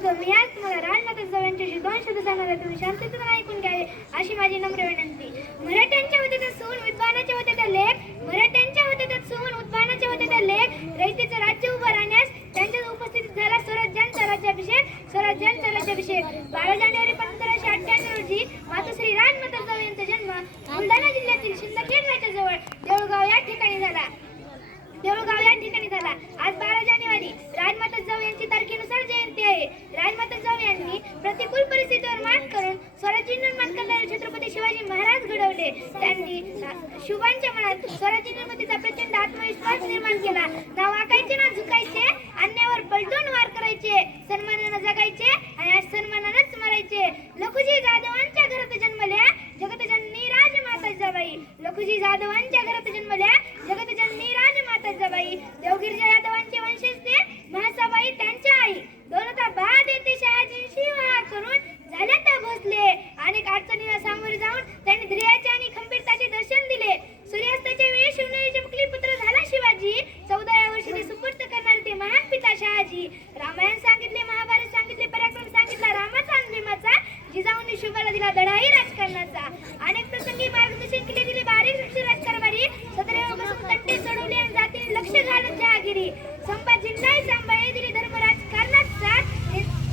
असतो मी आज तुम्हाला राजमाता जिजाऊ यांच्याशी 2 शब्द सांगणार आहे. तुम्ही शांततेने ऐकून घ्यावे अशी माझी नम्र विनंती. मराठ्यांच्या होते तर सून विद्वानाचे होते तर लेख, मराठ्यांच्या होते तर सून विद्वानाचे होते तर लेख, रयतेचं राज्य उभं राहण्यास त्यांच्या उपस्थितीत झाला स्वराज्यांचा राज्याभिषेक. 12 जानेवारी 1598 रोजी मातोश्री राजमाता जिजाऊ यांचा जन्म बुलढाणा जिल्ह्यातील शिंदखेड राजाजवळ देऊळगाव या ठिकाणी झाला. आज 12 जानेवारी राजमाता जिजाऊ यांची तारखेनुसार जयंती आहे. राजमाता जिजाऊ यांनी प्रतिकूल परिस्थितीवर मात करून स्वराज्य निर्माण करणारे छत्रपती शिवाजी महाराज घडवले. त्यांनी शुभांच्या मनात स्वराज्य निर्मितीचा प्रचंड आत्मविश्वास निर्माण केला. ना वाकायचे ना झुकायचे, अन्यायावर पलटून वार करायचे, सन्मानानं जगायचे आणि आज सन्मानानंच मरायचे. लखुजी जाधवांच्या घरात जन्मल्या जगतजननी राजमाता जिजाबाई. लखुजी जाधवांच्या घरात जन्मल्या जगतजननी राजमाता जिजाबाई. देवगिरीच्या यादवांचे वंशज ते महासाबाई त्यांच्या आई. दोनता बाद येथे शहाजींशी विवाह करून झाल्या त्या भोसले. अनेक अडचणींना सामोरे जाऊन त्यांनी धैर्याचे आणि खंबीरतेचे दर्शन दिले. सूर्यास्ताच्या वेळी शिवनेरीचे मुखली पुत्र झाला शिवाजी. 14व्या वर्षी ते सुपूर्त करणारे ते महान पिता शहाजी. रामायण सांगितले, महाभारत सांगितले, पराक्रम सांगितला रामाचा आणि भीमाचा. जिजाऊंनी शुभाला दिला धडाही राजकारणाचा. अनेक प्रसंगी मार्गदर्शन केले, दिले बारीक राजकारभारी. 17 बसून तट्टे सोडवले आणि जातीने लक्ष घालत जहागिरी. संभाजींनाही सांभाळले, दिले धर्म राजकारणात साथ.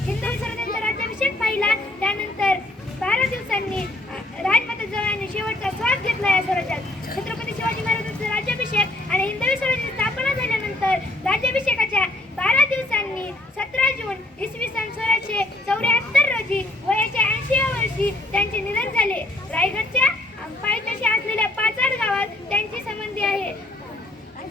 हिंदवी स्वराज्याचा राज्याभिषेक पाहिला. त्यानंतर 12 दिवसांनी राजमाता जिजाऊ यांनी शेवटचा श्वास घेतला या स्वराज्यात. छत्रपती शिवाजी महाराजांचा राज्याभिषेक आणि हिंदवी स्वराज्याची स्थापना झाल्यानंतर राज्याभिषेकाच्या 12 दिवसांनी 17 जून इसवी सन 1674 रोजी वयाच्या 80व्या वर्षी त्यांचे निधन झाले. रायगडच्या पायथ्याशी असलेल्या पाचाड गावात त्यांची समाधी आहे.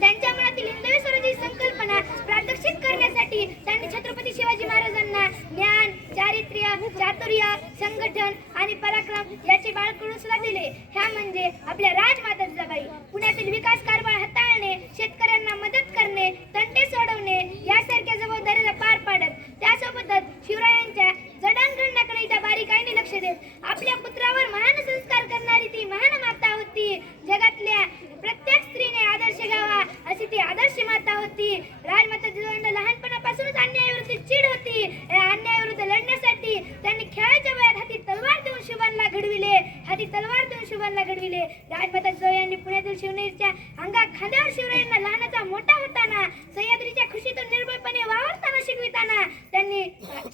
त्यांच्या मनातील हिंदवी स्वराज्याची संकल्पना प्रात्यक्षिक करण्यासाठी त्यांनी छत्रपती शिवाजी महाराजांना ज्ञान, चारित्र्य, चातुर्य, संघटन आणि पराक्रम याचे बाळकडून सुद्धा दिले. ह्या म्हणजे आपल्या राजमाता जिजाबाई. पुण्यातील विकास कारभार हाताळणे, शेतकऱ्यांना मदत करणे, तंटे सोडवणे यासारख्या जबाबदाऱ्या पार पाडत त्यासोबतच शिवरायांच्या जडणघडणाकडे त्या बारीकाईने लक्ष देत आपल्या पुत्रावर महान संस्कार करणारी ती महान माता होती. जगातल्या प्रत्येक स्त्रीने आदर्श घ्यावा अशी ती आदर्श माता होती. राजमाता जिजाऊंना लहानपणापासूनच अन्यायाविरुद्ध चीड होती. या अन्यायाविरुद्ध लढण्यासाठी त्यांनी खेळाच्या वयात हाती तलवार देऊन शुभांना घडविले. राजमाता जिजाऊ यांनी पुण्यातील शिवनेरीच्या खांद्यावर शिवरायांना लहानाचा मोठा होताना, सह्याद्रीच्या खुशीतून निर्भयपणे वावरताना शिकविताना त्यांनी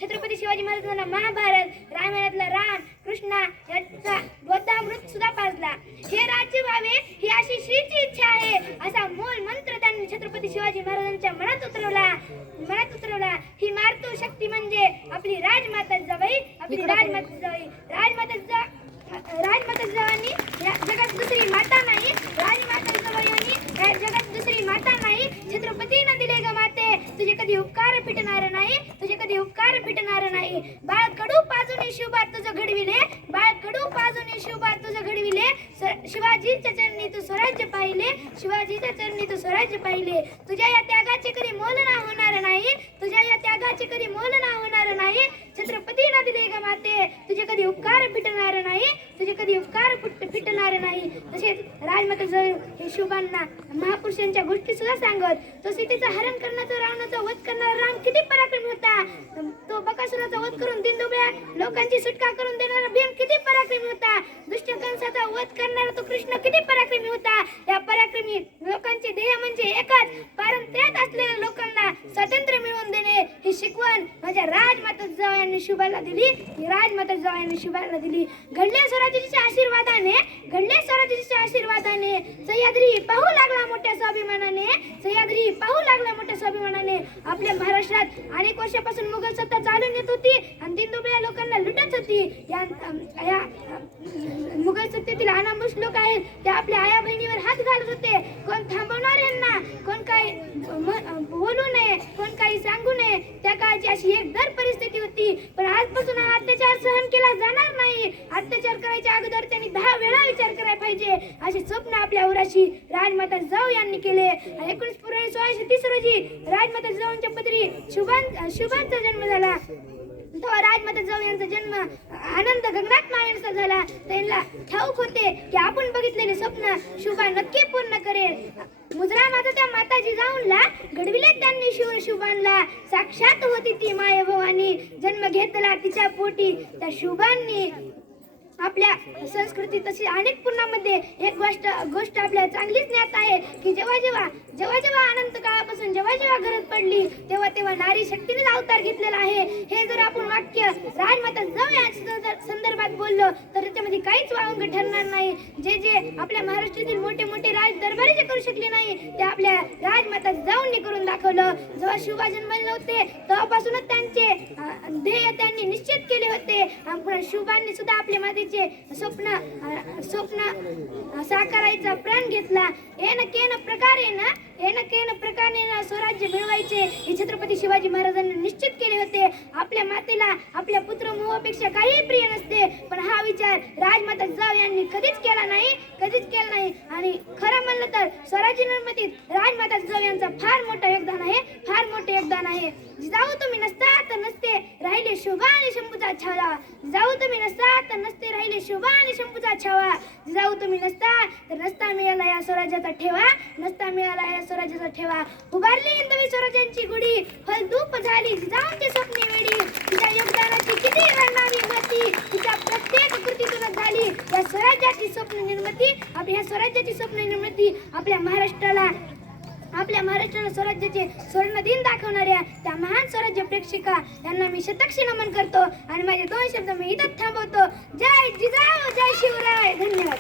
छत्रपती शिवाजी महाराजांना महाभारत, रामायणातला राम, कृष्णा याचा बोधामृत सुद्धा पाजला. हे राज्य व्हावे ही अशी श्रीची इच्छा आहे असा मूल मंत्र त्यांनी छत्रपती शिवाजी महाराजांच्या मनात उतरवला. ही मातृ शक्ती म्हणजे आपली राजमाता जिजाबाई. राजमाता जिजाबाईंनी या जगात दुसरी माता नाही. राजमाता जिजाबाईंनी या जगात दुसरी माता नाही. छत्रपतींना दिले ग माते, तुझे कधी उपकार फिटणार नाही. बाळ कडू पाजून शिवबा तुझं घडविले. शिवाजीच्या चरणी तू स्वराज्य पाहिले. तुझ्या या त्यागाचे कधी मोल होणार नाही. छत्रपतींना दिले ग माते, तुझे कधी उपकार फिटणार नाही. तसेच राजमाता जिजाऊ हे शुभांना महापुरुषांच्या गोष्टी सुद्धा सांगत. तो सीतेचा हरण करण्याचा, रावणाचा वध करणारा राम किती पराक्रमी होता. तो बकासुराचा वध करून दिनदुबळ्या लोकांची सुटका करून देणारा भीम किती पराक्रमी होता. दुष्ट कंसाचा वध करणारा तो कृष्ण किती पराक्रमी होता. या पराक्रमी लोकांचे ध्येय म्हणजे एकच, पारंत्र्यात असलेल्या लोकांना स्वातंत्र्य मिळवून देणे. ही शिकवण माझ्या राजमाता जिजाऊ यांनी शुभाला दिली. घडले स्वराज्याच्या आशीर्वादाने सह्याद्री पाहू लागला मोठ्या स्वाभिमानाने. आपल्या महाराष्ट्रात अनेक वर्षापासून मुघल सत्ता चालून येत होती आणि दिनदुबळ्या लोकांना लुटत होती. या मुघल सत्तेतील अनामुष लोक आहेत ते आपल्या आया बहिणीवर हात घालत होते. कोण थांबवणार यांना, कोण काही बोलू नये, कोण काही सांगू नये. त्या काळची अशी एक दर परिस्थिती होती. पण आजपासून हा अत्याचार सहन केला जाणार नाही. अत्याचार करायच्या अगोदर त्यांनी 10 वेळा विचार करायला पाहिजे असे स्वप्न आपल्या उराशी राजमाता जिजाऊ यांनी केले. 19 फेब्रुवारी 1630 रोजी राजमाता जिजाऊंच्या पदरी शुभांचा जन्म झाला. तेव्हा राजमाता जिजाऊ यांचा जन्म आनंद गगनात मावेनासा झाला. त्यांना ठाऊक होते की आपण बघितलेले स्वप्न शुभा नक्की पूर्ण करेल. मुजरा माता त्या माता जिजाऊंला घडविले त्यांनी शुभांना. साक्षात होती ती माय भवानी. जन्म जन्म घेतला तिच्या पोटी. त्या शुभांनी आपल्या संस्कृती तशी अनेक पुराणामध्ये एक गोष्ट आपल्याला चांगलीच ज्ञात आहे की जेव्हा जेव्हा अनंत काळापासून जेव्हा गरज पडली तेव्हा नारी शक्तीने अवतार घेतलेला आहे. हे जर आपण वाक्य राजमाता जिजाऊ यांच्या संदर्भात बोललो तर त्याच्यामध्ये काहीच वावग ठरणार नाही. जे आपल्या महाराष्ट्रातील मोठे राज दरबारी जे करू शकले नाही ते आपल्या राजमाता जिजाऊंनी करून दाखवलं. जेव्हा शिवबा जन्मले नव्हते तेव्हापासूनच त्यांचे ध्येय त्यांनी निश्चित केले होते. आणि शिवबांनी सुद्धा आपल्या मातेचे स्वप्न साकारायचा प्रण घेतला. येन प्रकारे स्वराज्य मिळवायचे हे छत्रपती शिवाजी महाराजांनी निश्चित केले होते. आपल्या मातेला आपल्या पुत्र मोहापेक्षा काही प्रिय नसते, पण हा विचार राजमाता जिजाऊ यांनी कधीच केला नाही. आणि खरं म्हणलं तर स्वराज्य निर्मितीत राजमाता जिजाऊ यांचा फार मोठं योगदान आहे. जिजाऊ तुम्ही नसता तर नसते राहिले शोभा आणि शंभूचा छावा. जिजाऊ तुम्ही नसता तर नसते राहिले शोभा आणि शंभूचा छावा. जिजाऊ तुम्ही नसता तर नसता मिळाला या स्वराज्याचा ठेवा. उभारली हिंदवी स्वराज्याची गुढी, फलदूप झाली जिजाऊंची स्वप्ने वेडी. तिच्या योगदानाची किती वर्णावी महती, तिच्या प्रत्येक कृतीतूनच झाली या स्वराज्याची स्वप्न निर्मिती. आपल्या स्वराज्याची स्वप्न निर्मिती आपल्या महाराष्ट्राला स्वराज्याचे स्वर्णदिन दाखवणाऱ्या त्या महान स्वराज्य प्रेक्षिका यांना मी शतक्षी नमन करतो आणि माझे 2 शब्द मी इथंच थांबवतो. जय जिजाऊ, जय शिवराय. धन्यवाद.